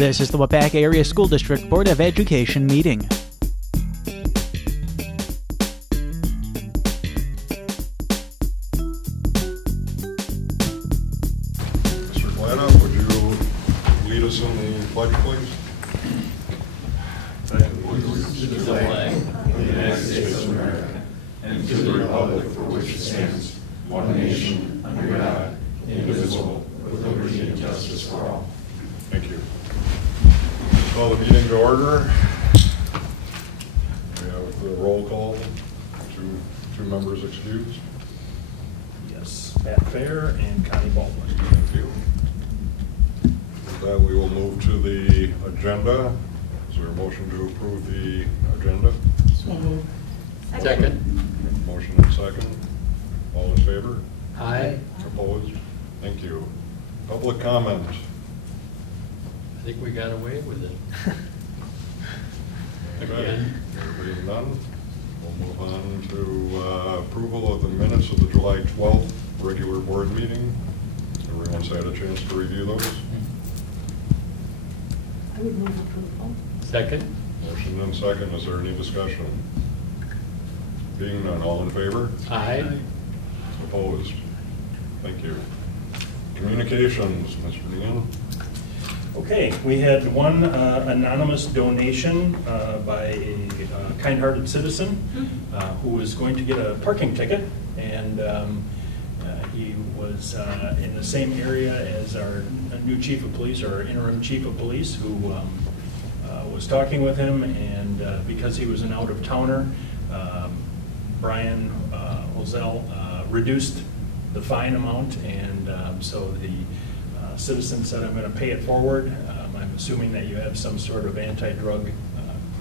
This is the Waupaca Area School District Board of Education meeting. Mr. Glada, would you lead us in the pledge, please? To the flag of the United States of America and to the republic for which it stands, one nation, under God, indivisible, with liberty and justice for all. Thank you. Call the meeting to order. We have the roll call. Two members excused. Yes, Pat Fair and Connie Baldwin. Thank you. With that, we will move to the agenda. Is there a motion to approve the agenda? Second. Motion and second. All in favor? Aye. Opposed? Thank you. Public comment. I think we got away with it. Okay. Again. There being none, we'll move on to approval of the minutes of the July 12th regular board meeting. Everyone's had a chance to review those? I would move approval. Second. Motion and second. Is there any discussion? Being none, all in favor? Aye. Opposed? Thank you. Communications, Mr. Dean. Okay, we had one anonymous donation by a kind-hearted citizen who was going to get a parking ticket, and he was in the same area as our new chief of police, or our interim chief of police, who was talking with him, and because he was an out-of-towner, Brian Ozell reduced the fine amount, and so the citizen said, I'm going to pay it forward. I'm assuming that you have some sort of anti-drug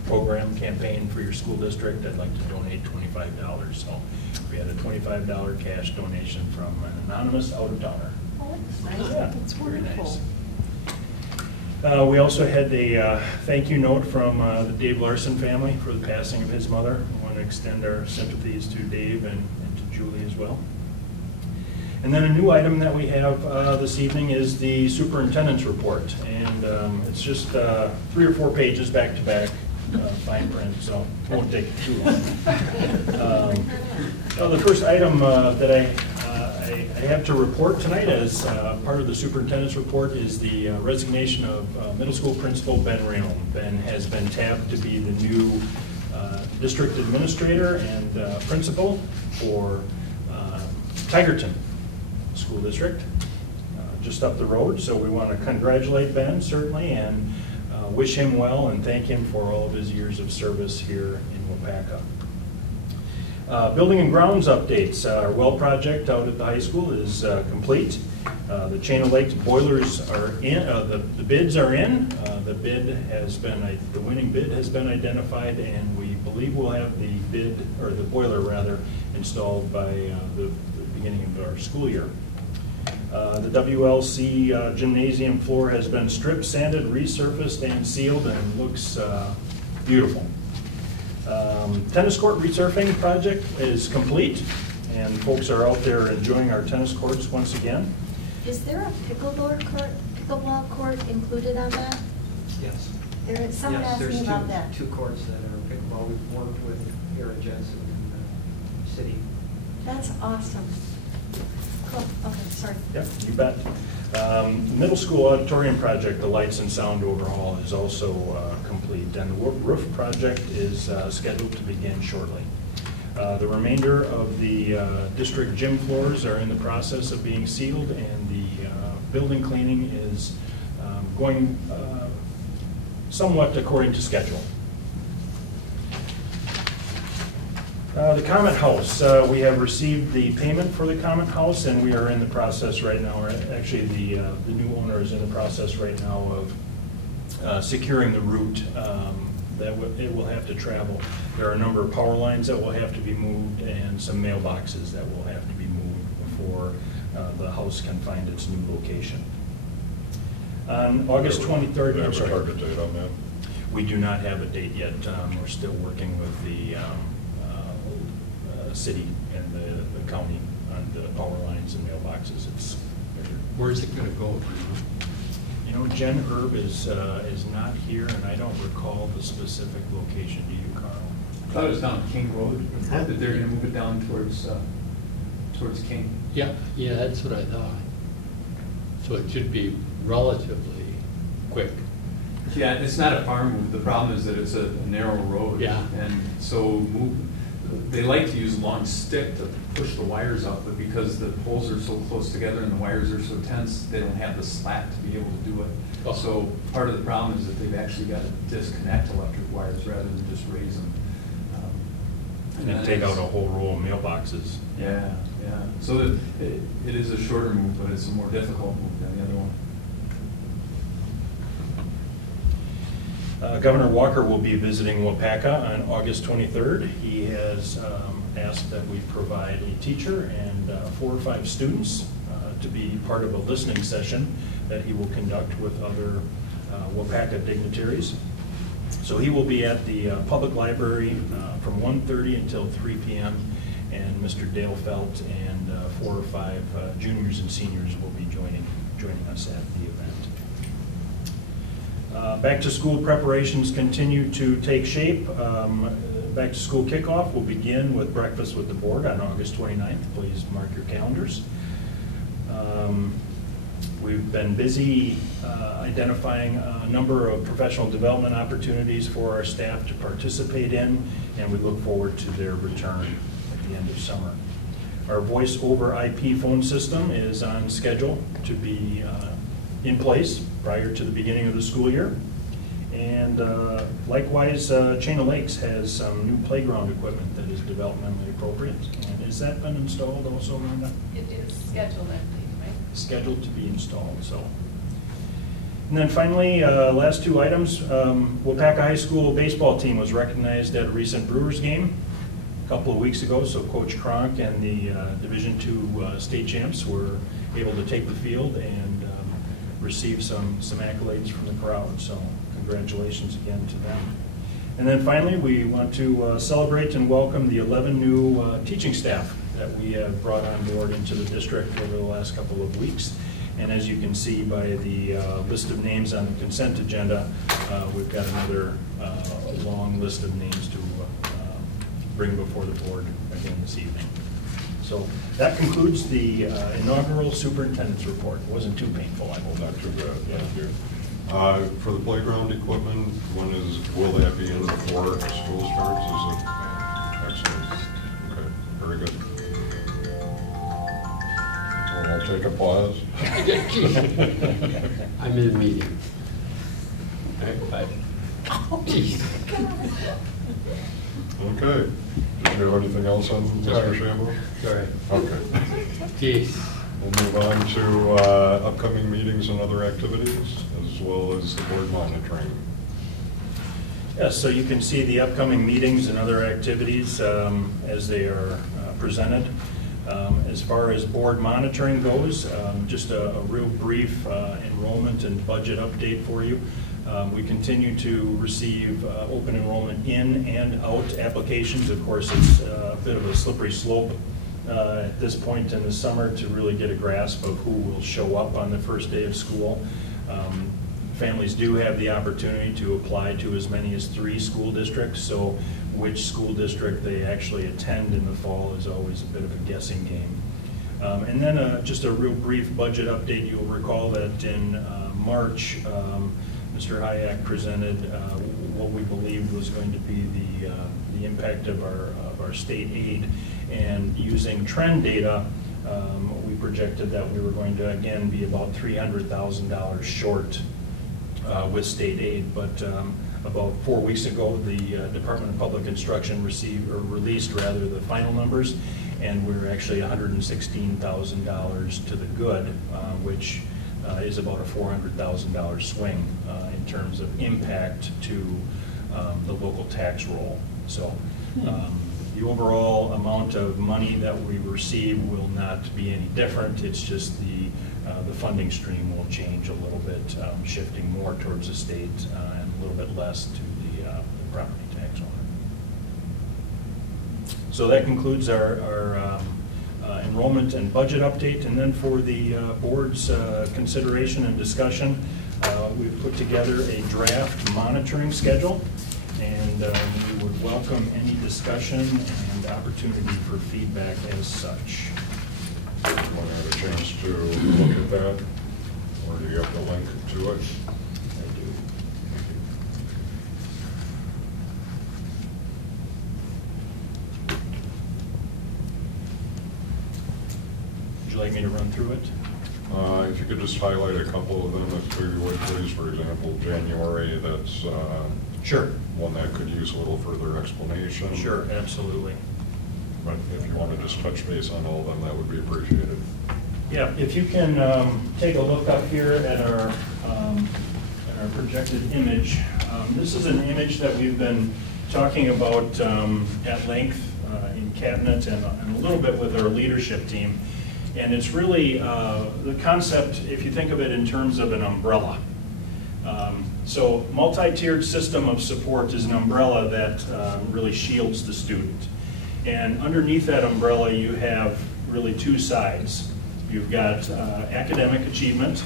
program campaign for your school district. I'd like to donate $25. So we had a $25 cash donation from an anonymous out-of-towner. Oh, that's nice. Yeah, That's very wonderful. nice. We also had a thank you note from the Dave Larson family for the passing of his mother. We want to extend our sympathies to Dave and to Julie as well. And then a new item that we have this evening is the superintendent's report. And it's just 3 or 4 pages back to back, fine print, so it won't take too long. The first item that I have to report tonight as part of the superintendent's report is the resignation of middle school principal Ben Rayl. Ben has been tabbed to be the new district administrator and principal for Tigerton School District, just up the road. So we want to congratulate Ben, certainly, and wish him well and thank him for all of his years of service here in Waupaca. Building and grounds updates. Our well project out at the high school is complete. The Chain of Lakes boilers are in. The bids are in. The winning bid has been identified, and we believe we'll have the boiler rather, installed by the beginning of our school year. The WLC gymnasium floor has been stripped, sanded, resurfaced, and sealed, and looks beautiful. Tennis court resurfacing project is complete, and folks are out there enjoying our tennis courts once again. Is there a pickleball court included on that? Yes. There is, someone asked me about that. There's two courts that are pickleball. We've worked with Aaron Jensen in the city. That's awesome. Cool, okay, sorry. Yep, you bet. Middle school auditorium project, the lights and sound overhaul, is also complete, and the roof project is scheduled to begin shortly. The remainder of the district gym floors are in the process of being sealed, and the building cleaning is going somewhat according to schedule. The Comet House, we have received the payment for the Comet House, and we are in the process right now, or actually the new owner is in the process right now of securing the route that it will have to travel. There are a number of power lines that will have to be moved and some mailboxes that will have to be moved before the house can find its new location. On August 23rd, Do you I'm have a sorry. target date on that? We do not have a date yet. We're still working with the city and the county on the power lines and mailboxes. Where's it going to go? You know, Jen Herb is not here, and I don't recall the specific location. Do you, Carl? I thought it was down King Road, that they're gonna move it down towards King. Yeah, that's what I thought. So it should be relatively quick. Yeah, it's not a farm move, the problem is that it's a narrow road. Yeah. And so they like to use a long stick to push the wires up, but because the poles are so close together and the wires are so tense, they don't have the slack to be able to do it. Oh. So part of the problem is that they've actually got to disconnect electric wires rather than just raise them. And take out a whole row of mailboxes. Yeah. So it is a shorter move, but it's a more difficult move than the other one. Governor Walker will be visiting Waupaca on August 23rd. He has asked that we provide a teacher and 4 or 5 students to be part of a listening session that he will conduct with other Waupaca dignitaries. So he will be at the public library from 1:30 until 3 p.m. and Mr. Dale Felt and 4 or 5 juniors and seniors will be joining us at the event. Back to school preparations continue to take shape. Back to school kickoff will begin with breakfast with the board on August 29th. Please mark your calendars. We've been busy identifying a number of professional development opportunities for our staff to participate in, and we look forward to their return at the end of summer. Our voice over IP phone system is on schedule to be in place prior to the beginning of the school year. And likewise, Chain of Lakes has some new playground equipment that is developmentally appropriate. And has that been installed also, Rhonda? It is scheduled, I believe, right? Scheduled to be installed, so. And then finally, last 2 items. Waupaca High School baseball team was recognized at a recent Brewers game a couple of weeks ago. So Coach Cronk and the Division II state champs were able to take the field and receive some accolades from the crowd. So congratulations again to them. And then finally, we want to celebrate and welcome the 11 new teaching staff that we have brought on board into the district over the last couple of weeks. And as you can see by the list of names on the consent agenda, we've got another long list of names to bring before the board again this evening. So that concludes the inaugural superintendent's report. It wasn't too painful, I hope. Not too bad. Yeah. For the playground equipment, will that be in before school starts? Is it? Excellent. Okay, very good. Well, I'll take a pause. I'm in a meeting. All right, bye. Okay. Did you have anything else on Mr. Shambo? Sorry. Okay. Jeez. We'll move on to upcoming meetings and other activities, as well as the board monitoring. Yes, so you can see the upcoming meetings and other activities as they are presented. As far as board monitoring goes, just a real brief enrollment and budget update for you. We continue to receive open enrollment in and out applications. Of course, it's a bit of a slippery slope at this point in the summer to really get a grasp of who will show up on the first day of school. Families do have the opportunity to apply to as many as 3 school districts, so which school district they actually attend in the fall is always a bit of a guessing game. And then just a real brief budget update. You'll recall that in March, Mr. Hayek presented what we believed was going to be the impact of our state aid, and using trend data, we projected that we were going to again be about $300,000 short with state aid. But about 4 weeks ago, the Department of Public Instruction released the final numbers, and we're actually $116,000 to the good, which is about a $400,000 swing in terms of impact to the local tax roll. So the overall amount of money that we receive will not be any different. It's just the funding stream will change a little bit, shifting more towards the state and a little bit less to the property tax owner. So that concludes our enrollment and budget update. And then for the board's consideration and discussion, We've put together a draft monitoring schedule, and we would welcome any discussion and opportunity for feedback as such. Anyone have a chance to look at that? Or do you have the link to it? I do. Would you like me to run through it? If you could just highlight a couple of them, if you would please. For example, January, that's Sure. one that could use a little further explanation. Sure, absolutely. But if you want to just touch base on all of them, that would be appreciated. Yeah, if you can take a look up here at our projected image. This is an image that we've been talking about at length in cabinet and a little bit with our leadership team. And it's really the concept, if you think of it in terms of an umbrella. So multi-tiered system of support is an umbrella that really shields the student. And underneath that umbrella, you have really two sides. You've got academic achievement,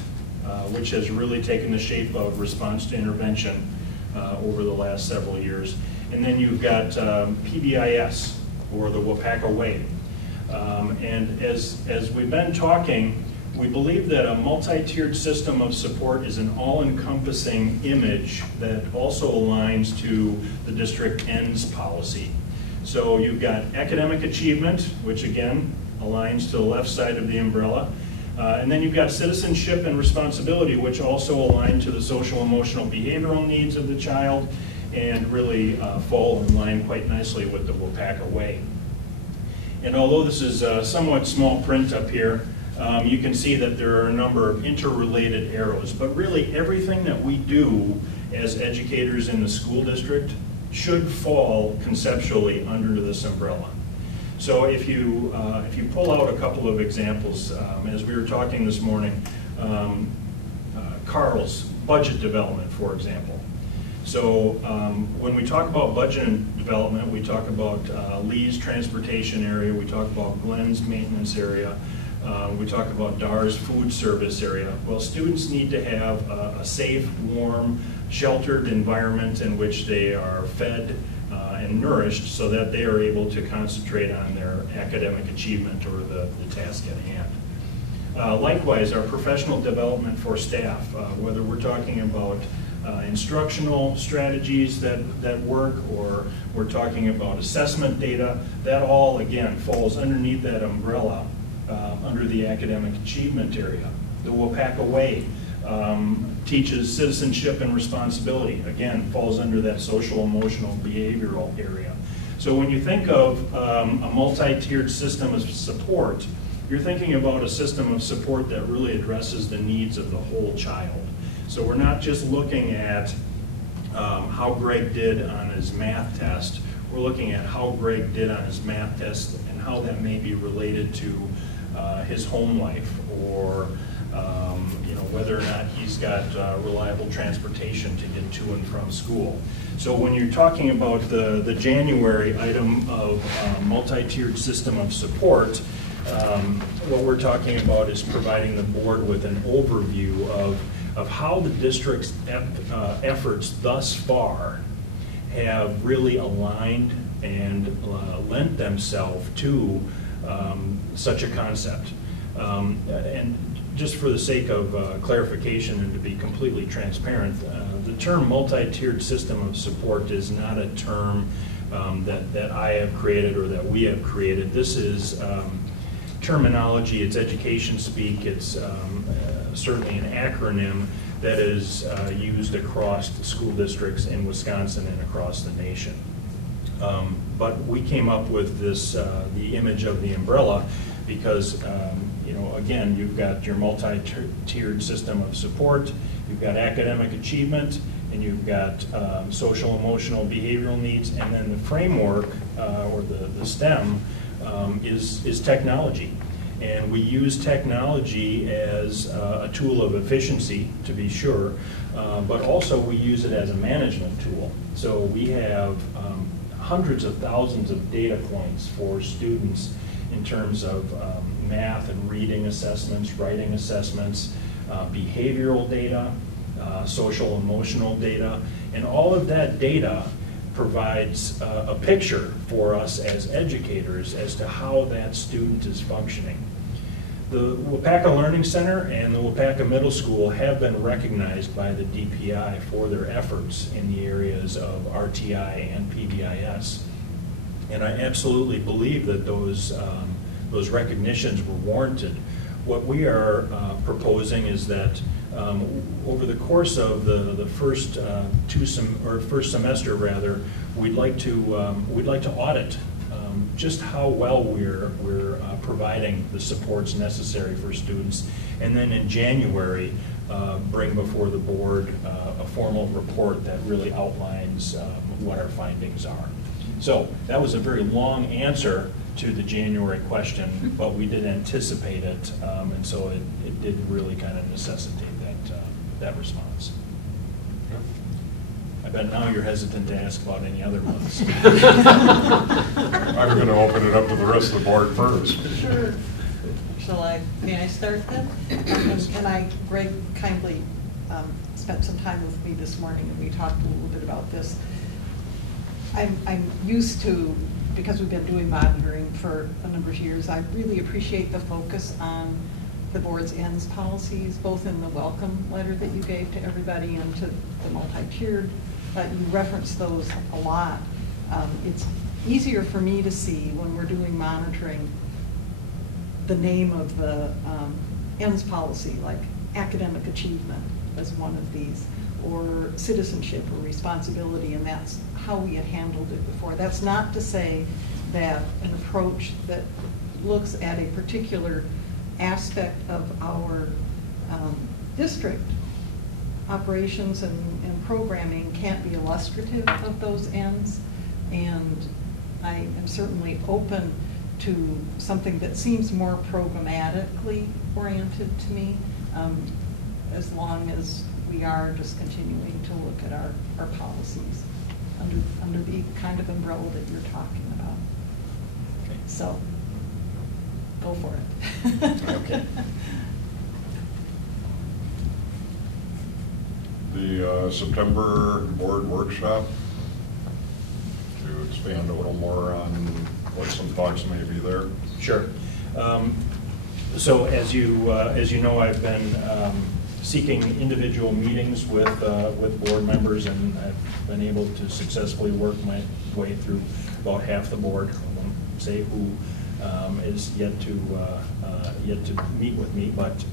which has really taken the shape of response to intervention over the last several years. And then you've got PBIS, or the Waupaca Way. And as we've been talking, we believe that a multi-tiered system of support is an all-encompassing image that also aligns to the district ends policy. So you've got academic achievement, which again aligns to the left side of the umbrella. And then you've got citizenship and responsibility, which also align to the social, emotional, behavioral needs of the child and really fall in line quite nicely with the Waupaca Way. And although this is somewhat small print up here, you can see that there are a number of interrelated arrows. But really everything that we do as educators in the school district should fall conceptually under this umbrella. So if you pull out a couple of examples, as we were talking this morning, Carl's budget development, for example. So when we talk about budget development, we talk about Lee's transportation area, we talk about Glenn's maintenance area, we talk about DAR's food service area. Well, students need to have a safe, warm, sheltered environment in which they are fed and nourished so that they are able to concentrate on their academic achievement or the task at hand. Likewise, our professional development for staff, whether we're talking about instructional strategies that work, or we're talking about assessment data, that all, again, falls underneath that umbrella under the academic achievement area. The Waupaca Way teaches citizenship and responsibility, again, falls under that social, emotional, behavioral area. So when you think of a multi-tiered system of support, you're thinking about a system of support that really addresses the needs of the whole child. So we're not just looking at how Greg did on his math test, we're looking at how Greg did on his math test and how that may be related to his home life, or whether or not he's got reliable transportation to get to and from school. So when you're talking about the January item of multi-tiered system of support, what we're talking about is providing the board with an overview of how the district's efforts thus far have really aligned and lent themselves to such a concept. And just for the sake of clarification and to be completely transparent, the term multi-tiered system of support is not a term that I have created or that we have created. This is terminology, it's education speak, it's certainly an acronym that is used across the school districts in Wisconsin and across the nation. But we came up with this, the image of the umbrella, because again, you've got your multi-tiered system of support, you've got academic achievement, and you've got social, emotional, behavioral needs, and then the framework, or the STEM, is technology. And we use technology as a tool of efficiency, to be sure, but also we use it as a management tool. So we have hundreds of thousands of data points for students in terms of math and reading assessments, writing assessments, behavioral data, social emotional data, and all of that data provides a picture for us as educators as to how that student is functioning. The Waupaca Learning Center and the Waupaca Middle School have been recognized by the DPI for their efforts in the areas of RTI and PBIS. And I absolutely believe that those recognitions were warranted. What we are proposing is that over the course of the first first semester, rather, we'd like to audit just how well we're providing the supports necessary for students, and then in January bring before the board a formal report that really outlines what our findings are. So that was a very long answer to the January question, but we did anticipate it, and so it did really kind of necessitate that response. I bet now you're hesitant to ask about any other months. I'm going to open it up to the rest of the board first. Sure. May I start then? Greg kindly spent some time with me this morning, and we talked a little bit about this. I'm used to, because we've been doing monitoring for a number of years, I really appreciate the focus on the board's ends policies, both in the welcome letter that you gave to everybody and to the multi-tiered. You reference those a lot. It's easier for me to see when we're doing monitoring the name of the ends policy, like academic achievement as one of these, or citizenship or responsibility, and that's how we had handled it before. That's not to say that an approach that looks at a particular aspect of our district operations and programming can't be illustrative of those ends, and I am certainly open to something that seems more programmatically oriented to me, as long as we are just continuing to look at our policies under the kind of umbrella that you're talking about. Okay. So, go for it. Okay. The September board workshop, to expand a little more on what some thoughts may be there. Sure. So as you know, I've been seeking individual meetings with board members, and I've been able to successfully work my way through about half the board. I won't say who is yet to meet with me, but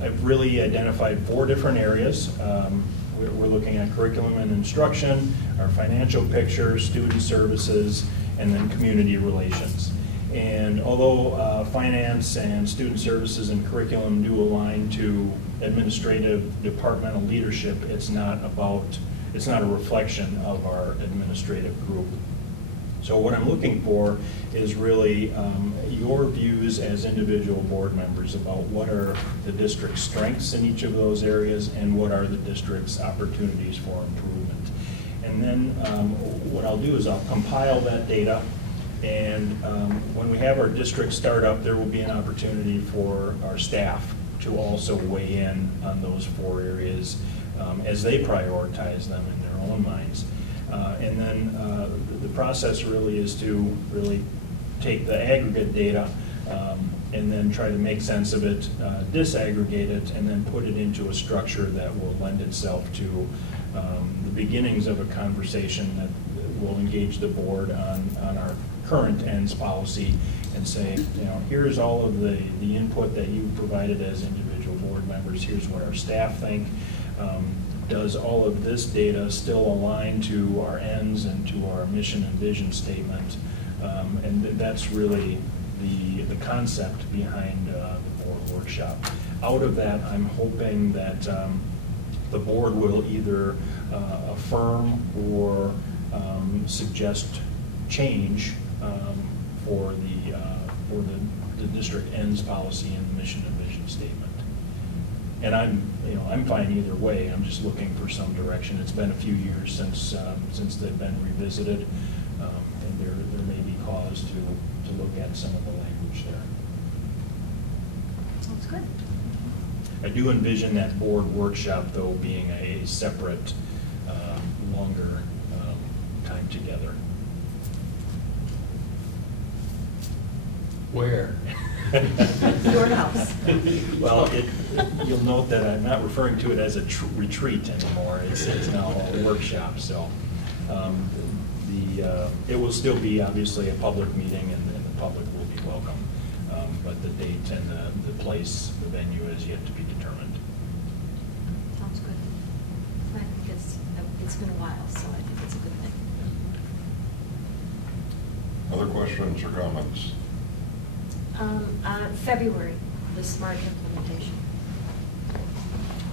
I've really identified 4 different areas. We're looking at curriculum and instruction, our financial picture, student services, and then community relations. And although finance and student services and curriculum do align to administrative departmental leadership, it's not a reflection of our administrative group. So what I'm looking for is really your views as individual board members about what are the district's strengths in each of those areas and what are the district's opportunities for improvement. And then what I'll do is I'll compile that data, and when we have our district start up, there will be an opportunity for our staff to also weigh in on those 4 areas as they prioritize them in their own minds. And then the process really is to really take the aggregate data and then try to make sense of it, disaggregate it, and then put it into a structure that will lend itself to the beginnings of a conversation that will engage the board on our current ends policy and say, here's all of the input that you provided as individual board members, here's what our staff think. Does all of this data still align to our ends and to our mission and vision statement? And that's really the concept behind the board workshop. Out of that, I'm hoping that the board will either affirm or suggest change for the district ends policy and the mission and vision statement. And I'm fine either way. I'm just looking for some direction. It's been a few years since they've been revisited, and there may be cause to look at some of the language there. Sounds good. I do envision that board workshop, though, being a separate, longer time together. Where? Your house. Well, you'll note that I'm not referring to it as a retreat anymore. It's now a workshop, so it will still be obviously a public meeting, and the public will be welcome. But the date and the place, the venue is yet to be determined. Sounds good. I think it's been a while, so I think it's a good thing. Other questions or comments? February, the SMART implementation.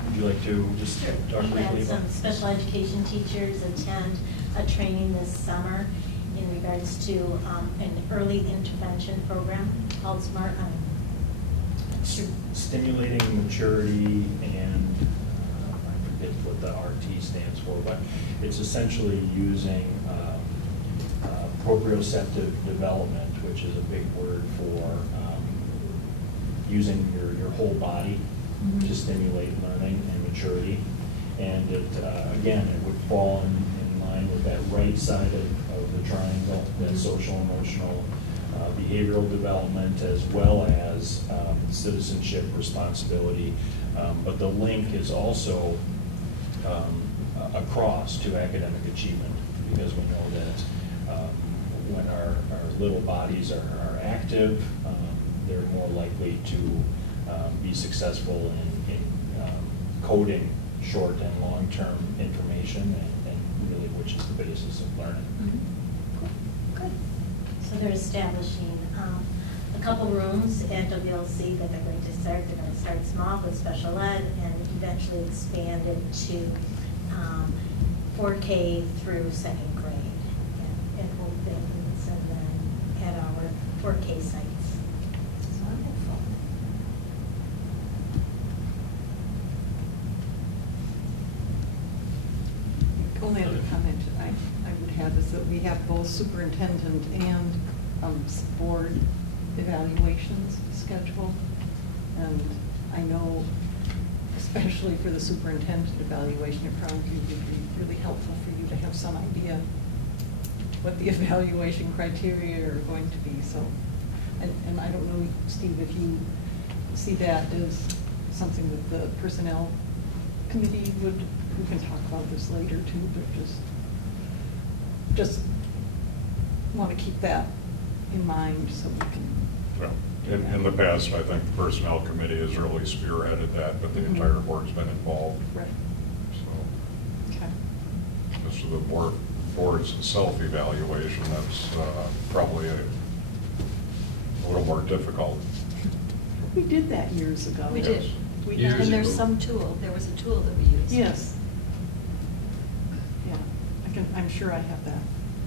Would you like to just talk We briefly had about some special education teachers attend a training this summer in regards to an early intervention program called SMART. Stimulating maturity, and I forget what the RT stands for, but it's essentially using proprioceptive development, which is a big word for using your whole body to stimulate learning and maturity. And it, again, it would fall in line with that right side of the triangle, that social, emotional, behavioral development, as well as citizenship, responsibility. But the link is also across to academic achievement, because we know that when our little bodies are active, they're more likely to be successful in coding short and long-term information, and really which is the basis of learning. Good. So they're establishing a couple rooms at WLC that they're going to start. They're going to start small with special ed and eventually expand it to 4K through second grade at both buildings, and then at our 4K sites. So I'm hopeful. The only other comment I would have is that we have both superintendent and board evaluations scheduled. And I know, especially for the superintendent evaluation, it probably would be really helpful for you to have some idea what the evaluation criteria are going to be. So, and I don't know, Steve, if you see that as something that the personnel committee would, we can talk about this later too, but just want to keep that in mind so we can. Yeah. In the past, I think the personnel committee has really spearheaded that, but the entire board's been involved. Right. So, Okay. this is the board's self-evaluation. That's probably a little more difficult. We did that years ago. We did. We Years did. And there's ago. some tool, there was a tool that we used. Yes. Yeah, I'm sure I have that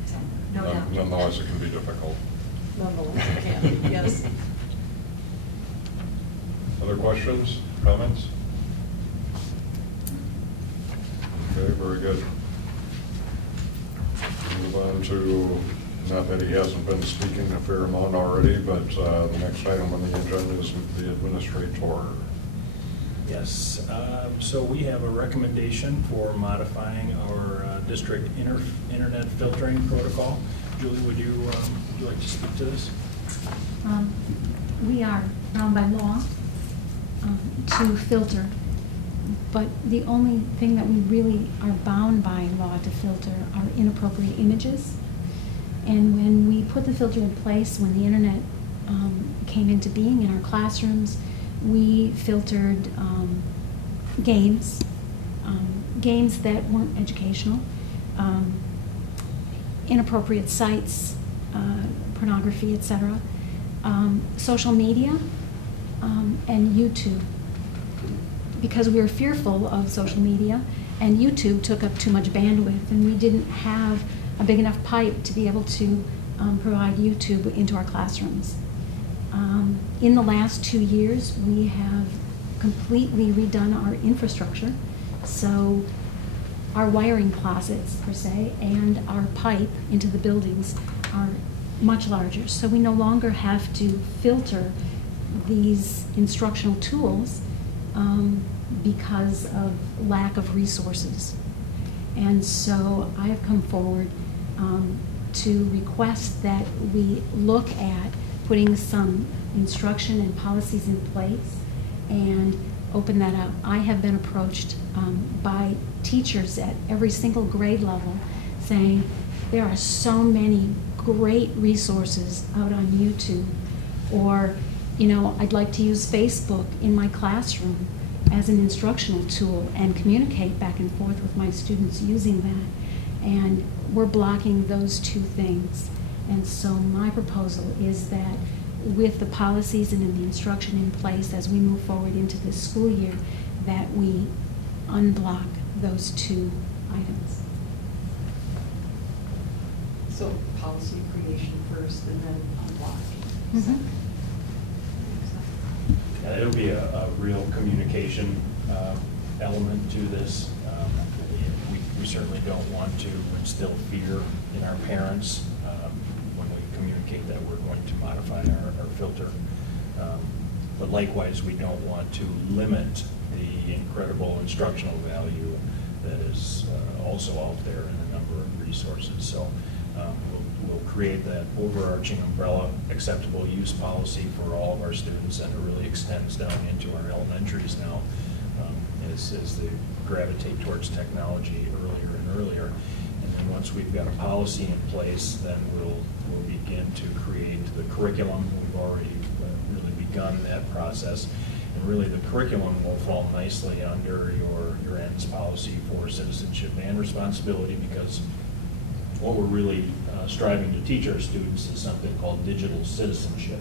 somewhere. No doubt. Nonetheless, it can be difficult. Nonetheless, I can, yes. Other questions, comments? Okay, very good. Move on to, not that he hasn't been speaking a fair amount already, but the next item on the agenda is the administrator. Yes, so we have a recommendation for modifying our district internet filtering protocol. Julie, would you like to speak to this? We are bound by law to filter, but the only thing that we really are bound by law to filter are inappropriate images. And when we put the filter in place, when the internet came into being in our classrooms, we filtered games, games that weren't educational, inappropriate sites, pornography, etc., social media, and YouTube. Because we were fearful of social media, and YouTube took up too much bandwidth, and we didn't have a big enough pipe to be able to provide YouTube into our classrooms. In the last 2 years, we have completely redone our infrastructure. So our wiring closets, per se, and our pipe into the buildings are much larger. So we no longer have to filter these instructional tools because of lack of resources. And so I have come forward to request that we look at putting some instruction and policies in place and open that up. I have been approached by teachers at every single grade level saying there are so many great resources out on YouTube, or, you know, I'd like to use Facebook in my classroom as an instructional tool and communicate back and forth with my students using that. And we're blocking those two things. And so my proposal is that with the policies and in the instruction in place as we move forward into this school year, that we unblock those two items. So policy creation first and then unblocking. Mhm. Yeah, it'll be a real communication element to this. We certainly don't want to instill fear in our parents when we communicate that we're going to modify our filter. But likewise, we don't want to limit the incredible instructional value that is also out there in a number of resources. So we'll create that overarching umbrella acceptable use policy for all of our students, and it really extends down into our elementaries now as they gravitate towards technology earlier and earlier. And then once we've got a policy in place, then we'll begin to create the curriculum. We've already really begun that process. And really the curriculum will fall nicely under your ends policy for citizenship and responsibility, because what we're really striving to teach our students is something called digital citizenship.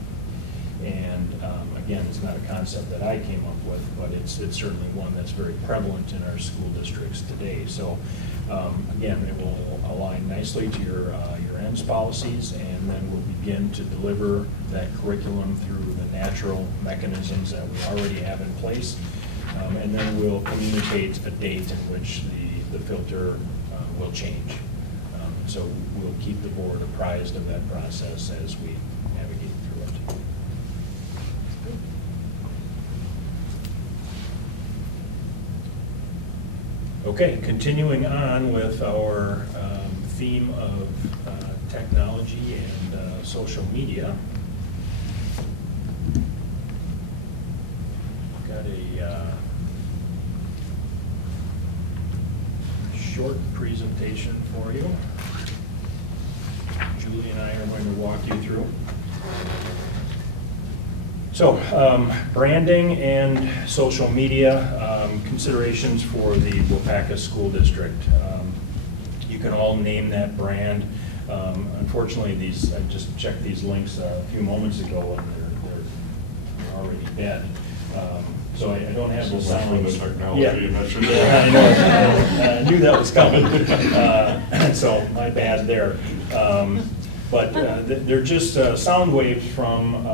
And again, it's not a concept that I came up with, but it's certainly one that's very prevalent in our school districts today. So again, it will align nicely to your ends policies, and then we'll begin to deliver that curriculum through the natural mechanisms that we already have in place. And then we'll communicate a date in which the filter will change. So we'll keep the board apprised of that process as we navigate through it. Okay, continuing on with our theme of technology and social media. Got a short presentation for you. Julie and I are going to walk you through. So, branding and social media considerations for the Waupaca School District. You can all name that brand. Unfortunately, I just checked these links a few moments ago, and they're already dead. So I don't have the sound. For the technology mentioned. Yeah, I know. I knew that was coming. So my bad there. But they're just sound waves from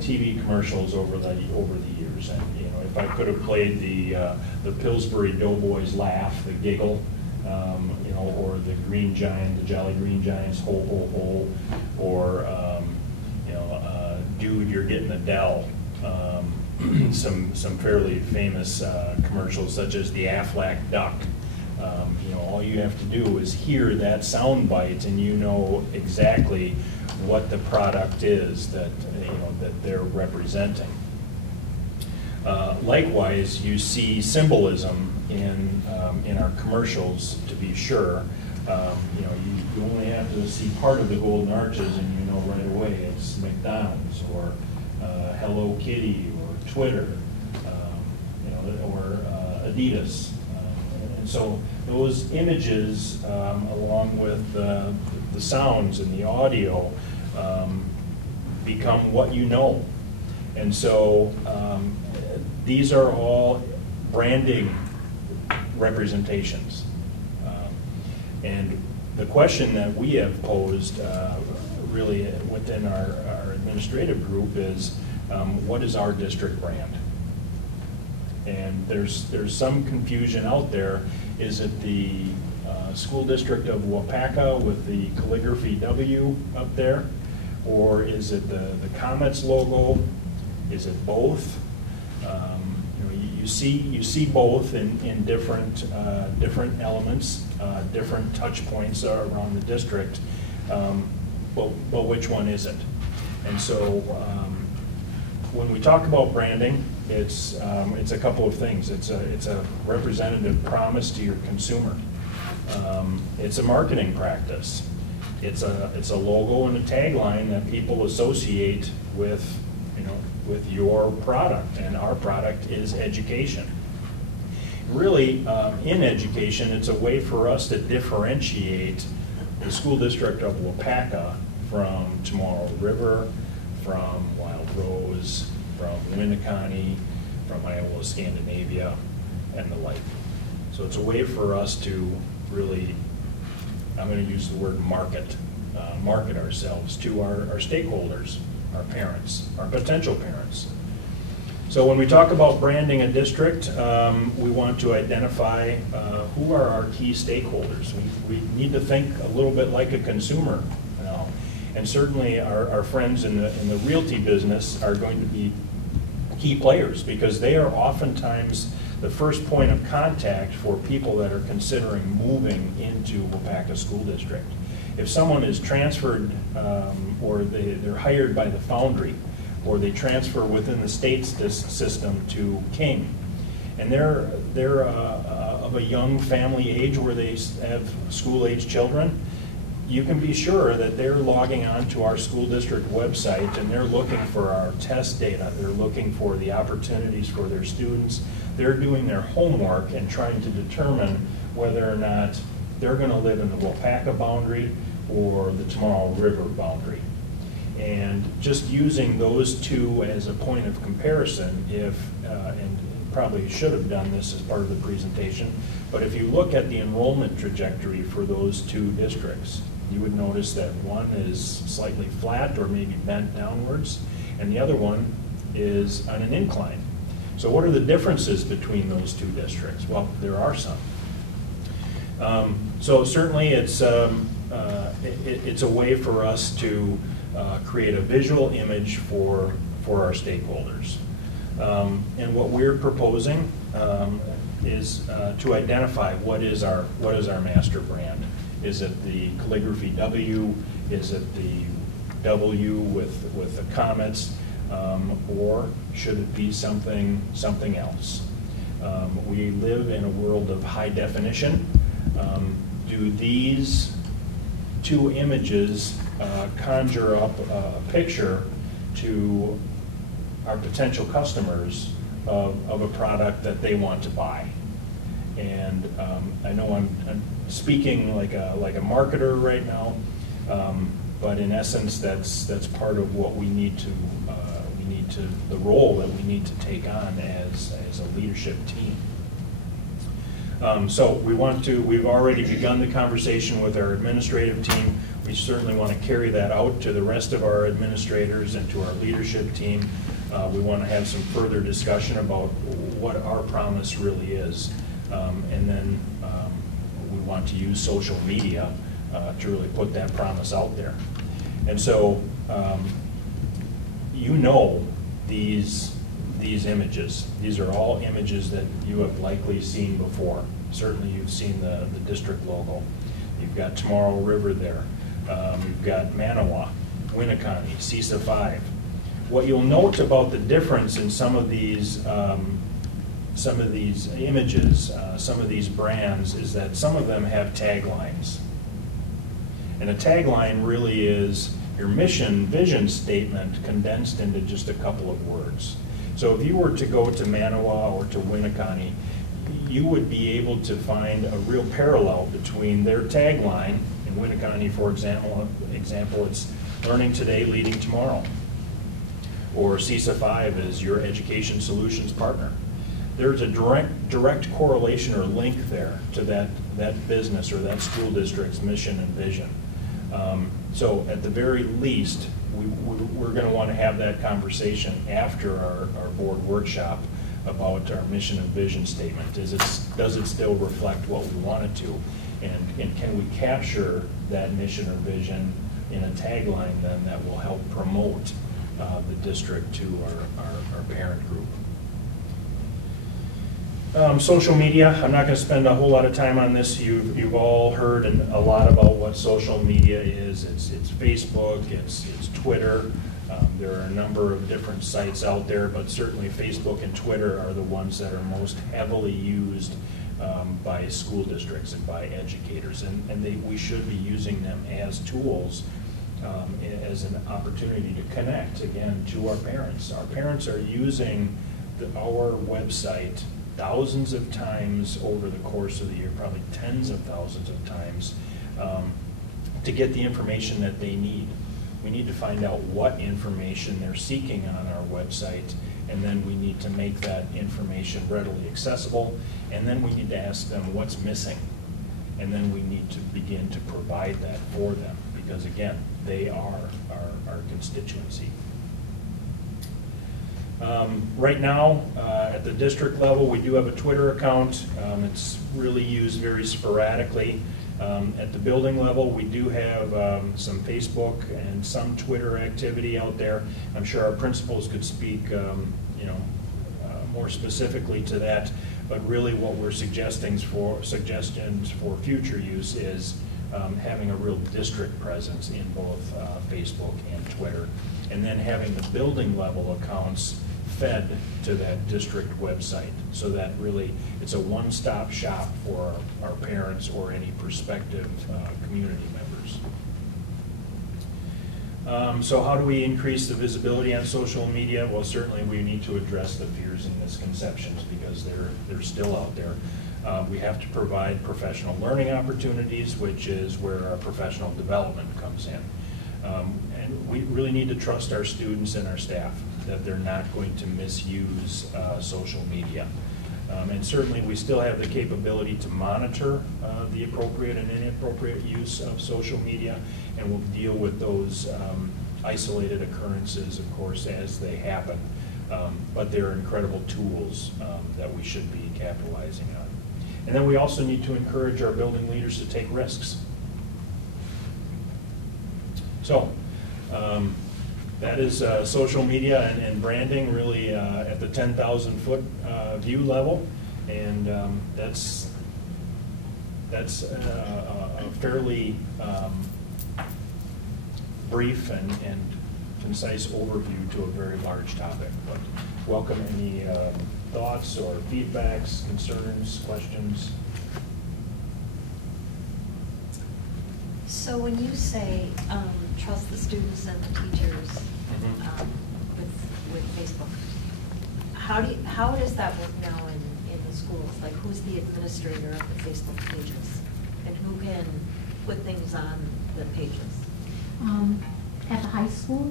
TV commercials over the years. And you know, if I could have played the Pillsbury Doughboys laugh, the giggle, you know, or the Green Giant, the Jolly Green Giant's ho ho ho, or you know, dude, you're getting a Dell. Some fairly famous commercials, such as the Aflac duck. You know, all you have to do is hear that sound bite, and you know exactly what the product is that that they're representing. Likewise, you see symbolism in our commercials. To be sure, you know, you only have to see part of the golden arches, and you know right away it's McDonald's or Hello Kitty or Twitter, you know, or Adidas. And so those images, along with the sounds and the audio, become what you know. And so these are all branding representations. And the question that we have posed really within our administrative group is, what is our district brand? And there's some confusion out there. Is it the school district of Waupaca with the calligraphy W up there? Or is it the Comets logo? Is it both? You know, you see both in different elements, different touch points around the district, but which one is it? And so when we talk about branding, it's a couple of things. It's a representative promise to your consumer. It's a marketing practice. It's a logo and a tagline that people associate with, with your product, and our product is education. Really, in education, it's a way for us to differentiate the school district of Waupaca from Tomorrow River, from Wild Rose, from Winneconne, from Iowa Scandinavia, and the like. So it's a way for us to really, I'm going to use the word market ourselves to our stakeholders, our parents, our potential parents. So when we talk about branding a district, we want to identify who are our key stakeholders. We need to think a little bit like a consumer now. And certainly our friends in the realty business are going to be key players, because they are oftentimes the first point of contact for people that are considering moving into Waupaca School District. If someone is transferred or they're hired by the Foundry, or they transfer within the state system to King, and they're of a young family age where they have school-age children, you can be sure that they're logging on to our school district website and they're looking for our test data. They're looking for the opportunities for their students. They're doing their homework and trying to determine whether or not they're going to live in the Waupaca boundary or the Tomorrow River boundary. And just using those two as a point of comparison, and probably should have done this as part of the presentation, but if you look at the enrollment trajectory for those two districts, you would notice that one is slightly flat or maybe bent downwards, and the other one is on an incline. So what are the differences between those two districts? Well, there are some. So certainly it's a way for us to create a visual image for our stakeholders. And what we're proposing is to identify what is our master brand. Is it the calligraphy W? Is it the W with the comets? Or should it be something else? We live in a world of high definition. Do these two images conjure up a picture to our potential customers of a product that they want to buy? And I know I'm speaking like a marketer right now, but in essence, that's part of what we need to the role that we need to take on as a leadership team. So we've already begun the conversation with our administrative team. We certainly want to carry that out to the rest of our administrators and to our leadership team. We want to have some further discussion about what our promise really is. And then we want to use social media to really put that promise out there. And so, these images. These are all images that you have likely seen before. Certainly you've seen the district logo. You've got Tomorrow River there. You've got Manawa, Winneconne, CISA 5. What you'll note about the difference in some of these images, some of these brands, is that some of them have taglines. And a tagline really is your mission, vision statement condensed into just a couple of words. So if you were to go to Manawa or to Winneconne, you would be able to find a real parallel between their tagline. In Winneconne, for example, it's learning today, leading tomorrow. Or CISA 5 is your education solutions partner. There's a direct correlation or link there to that business or that school district's mission and vision. So at the very least, we're going to want to have that conversation after our board workshop about our mission and vision statement. Does it still reflect what we want it to? And can we capture that mission or vision in a tagline then that will help promote the district to our parent group? Social media, I'm not going to spend a whole lot of time on this. You've all heard a lot about what social media is. It's Facebook, it's Twitter. There are a number of different sites out there, but certainly Facebook and Twitter are the ones that are most heavily used by school districts and by educators. And we should be using them as tools, as an opportunity to connect, again, to our parents. Our parents are using our website thousands of times over the course of the year, probably tens of thousands of times, to get the information that they need. We need to find out what information they're seeking on our website, and then we need to make that information readily accessible, and then we need to ask them what's missing, and then we need to begin to provide that for them, because again, they are our constituency. Right now, at the district level, we do have a Twitter account. It's really used very sporadically. At the building level, we do have some Facebook and some Twitter activity out there. I'm sure our principals could speak more specifically to that, but really what we're suggestions for future use is having a real district presence in both Facebook and Twitter, and then having the building level accounts fed to that district website, so that really it's a one-stop shop for our parents or any prospective community members. So how do we increase the visibility on social media? Well, certainly we need to address the fears and misconceptions, because they're still out there. We have to provide professional learning opportunities, which is where our professional development comes in. And we really need to trust our students and our staff that they're not going to misuse social media. And certainly we still have the capability to monitor the appropriate and inappropriate use of social media, and we'll deal with those isolated occurrences, of course, as they happen. But they're incredible tools that we should be capitalizing on. And then we also need to encourage our building leaders to take risks. So, that is social media and branding, really at the 10,000-foot view level, and that's a fairly brief and concise overview to a very large topic. But welcome any thoughts or feedbacks, concerns, questions. So when you say trust the students and the teachers with Facebook, how does that work now in the schools? Like, who's the administrator of the Facebook pages, and who can put things on the pages? At the high school,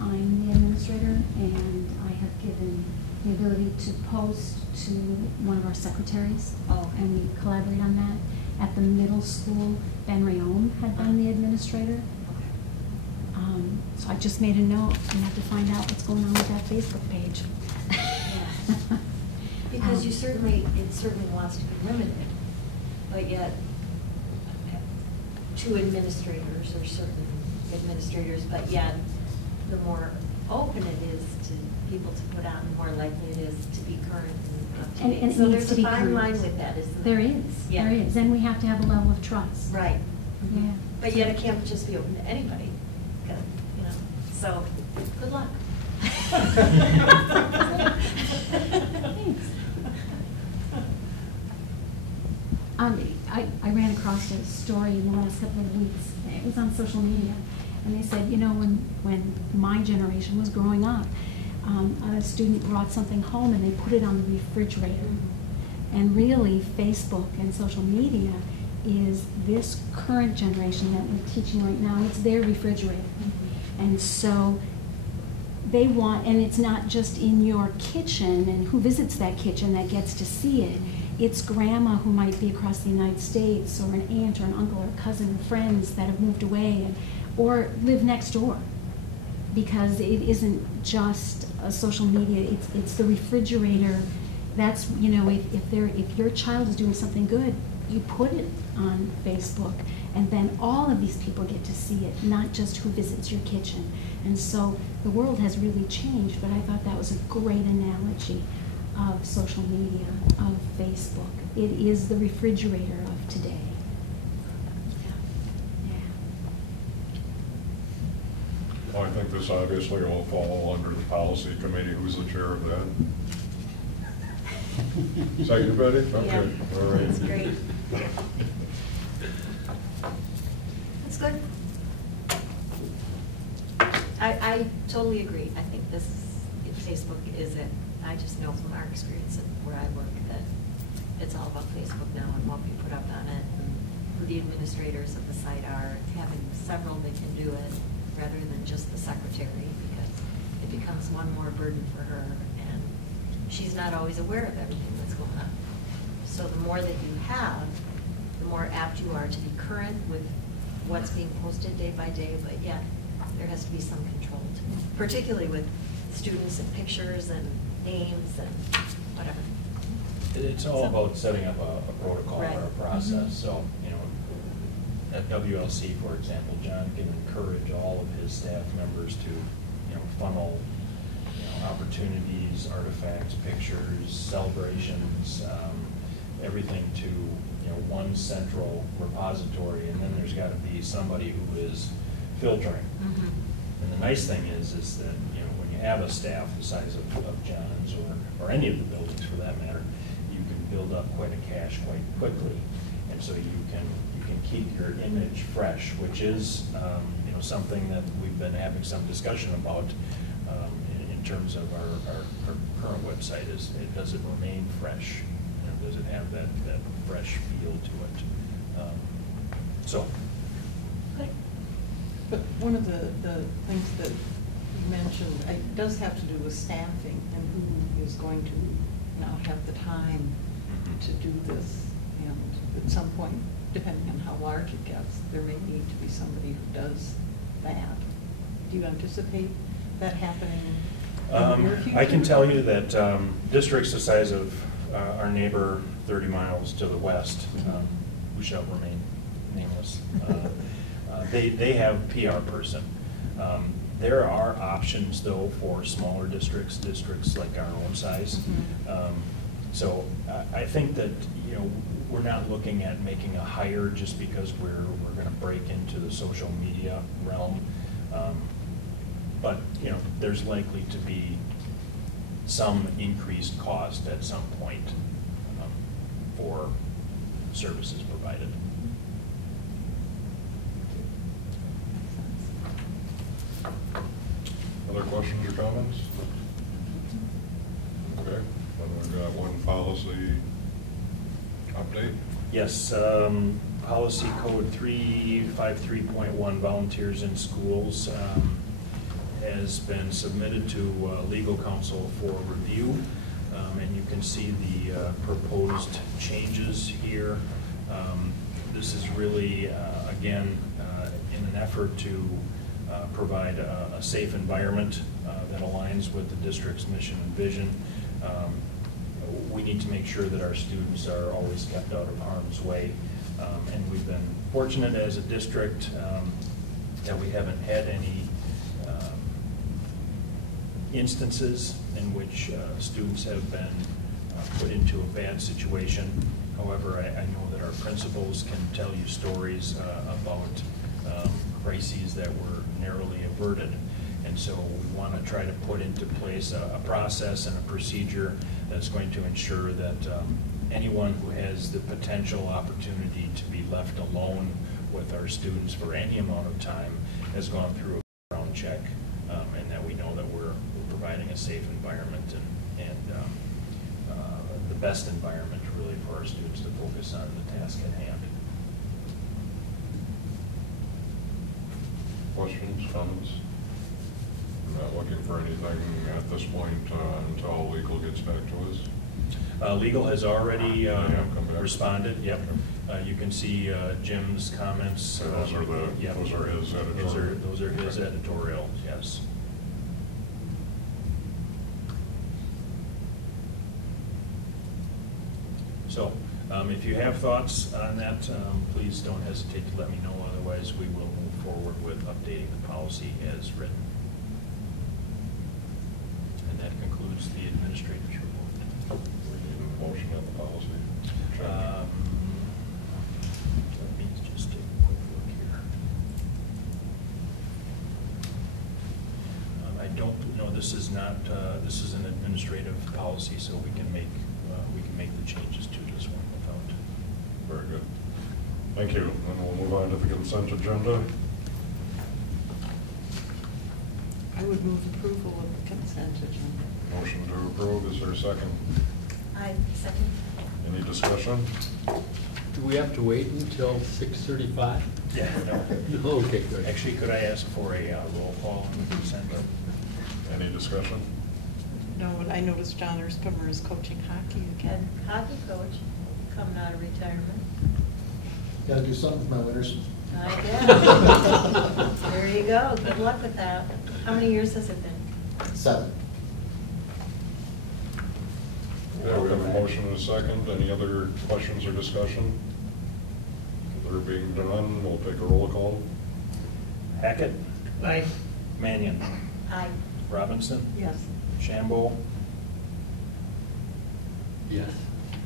I'm the administrator, and I have given the ability to post to one of our secretaries, and we collaborate on that. At the middle school, Ben Rayom had been the administrator. So I just made a note. We have to find out what's going on with that Facebook page. Yeah. Because it certainly wants to be limited, but yet to administrators or certain administrators, but yet the more open it is to people to put out, the more likely it is to be current and up to date. And so it needs there's to a be fine current. line with that, isn't There there? is. Yeah. There is. And we have to have a level of trust. Right. Yeah. But yet it can't just be open to anybody. So good luck. I ran across a story in the last couple of weeks. It was on social media, and they said, when my generation was growing up, a student brought something home and they put it on the refrigerator. And really, Facebook and social media is this current generation that we're teaching right now. It's their refrigerator. And so they want, and it's not just in your kitchen and who visits that kitchen that gets to see it. It's grandma who might be across the United States, or an aunt or an uncle or a cousin or friends that have moved away or live next door. Because it isn't just a social media, it's the refrigerator. That's, if your child is doing something good, you put it on Facebook, and then all of these people get to see it, not just who visits your kitchen. And so the world has really changed, but I thought that was a great analogy of social media, of Facebook. It is the refrigerator of today. Well, I think this obviously will fall under the policy committee. Who's the chair of that? Second, Betty? Okay, Yeah, all right. that's great. That's good. I totally agree. I think Facebook is it. I just know from our experience and where I work that it's all about Facebook now and what we put up on it, and who the administrators of the site are, having several that can do it rather than just the secretary, because it becomes one more burden for her, and she's not always aware of everything that's going on. So the more that you have, the more apt you are to be current with what's being posted day by day, but yet there has to be some control, particularly with students and pictures and names and whatever. It's all about setting up a protocol Right. or a process. Mhm. So, at WLC, for example, John can encourage all of his staff members to, funnel, opportunities, artifacts, pictures, celebrations, everything to, one central repository, and then there's got to be somebody who is filtering. Mhm. And the nice thing is that, when you have a staff the size of John's or any of the buildings for that matter, you can build up quite a cache quite quickly. And so you can keep your image fresh, which is, something that we've been having some discussion about in terms of our current website. Does it remain fresh? Does it have that fresh feel to it? So. But one of the things that you mentioned, it does have to do with staffing and who is going to now have the time to do this. And at some point, depending on how large it gets, there may need to be somebody who does that. Do you anticipate that happening in the near future? I can tell you that districts the size of our neighbor 30 miles to the west, who shall remain nameless, they have a PR person. There are options, though, for smaller districts like our own size. So I think that, we're not looking at making a hire just because we're going to break into the social media realm. But, there's likely to be some increased cost at some point for services provided. Other questions or comments? Okay, then we've got one policy update. Yes, policy code 353.1, volunteers in schools, has been submitted to legal counsel for review. And you can see the proposed changes here. This is really, again, in an effort to provide a safe environment that aligns with the district's mission and vision. We need to make sure that our students are always kept out of harm's way. And we've been fortunate as a district that we haven't had any instances in which students have been put into a bad situation. However, I know that our principals can tell you stories about crises that were narrowly averted. And so we want to try to put into place a process and a procedure that's going to ensure that anyone who has the potential opportunity to be left alone with our students for any amount of time has gone through a background check, and that we know that we're providing a safe environment and the best environment really for our students to focus on the task at hand. Questions, comments? I'm not looking for anything at this point until legal gets back to us. Legal has already come back. responded, yep. You can see Jim's comments. So those are yep. those are his editorial. Those are his editorials, yes. So, if you have thoughts on that, please don't hesitate to let me know. Otherwise, we will move forward with updating the policy as written. And that concludes the administrator's report. We need a motion on the policy. Let me just take a quick look here. I don't know, this is not, this is an administrative policy, so we can make the changes to this one without. Very good. Thank you. And we'll move on to the consent agenda. I would move approval of the consent agenda. Motion to approve, is there a second? I second. Any discussion? Do we have to wait until 6:35? Yeah, no. Okay, good. Actually, could I ask for a roll call on the consent? Any discussion? No, and I noticed John Erstummer is coaching hockey again. And hockey coach coming out of retirement. Gotta do something with my winters. I guess. There you go. Good luck with that. How many years has it been? 7. Yeah, we have a motion and a second. Any other questions or discussion? There being none, we'll take a roll call. Hackett? Aye. Mannion? Aye. Robinson? Yes. Shambo? Yes.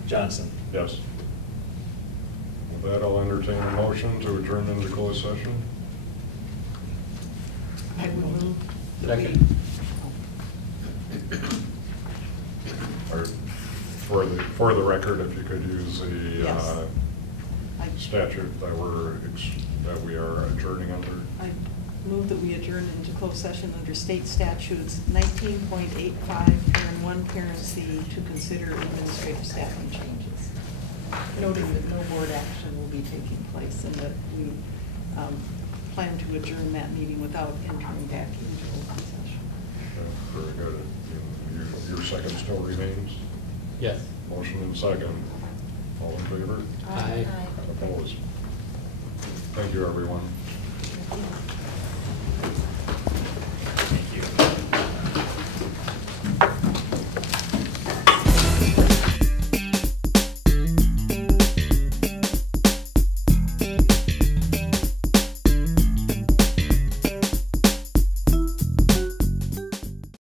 Johnson? Yes. With that, I'll entertain a motion to adjourn into closed session. I would move. Second. Or for the record, if you could use the Yes. statute that we are adjourning under. I move that we adjourn into closed session under state statutes 19.85, parent 1, parent C, to consider administrative staffing changes, noting that no board action will be taking place and that we plan to adjourn that meeting without entering back into open session. Very good. Your second still remains? Yes. Motion and second. All in favor? Aye. Opposed? Thank you, everyone. Thank you.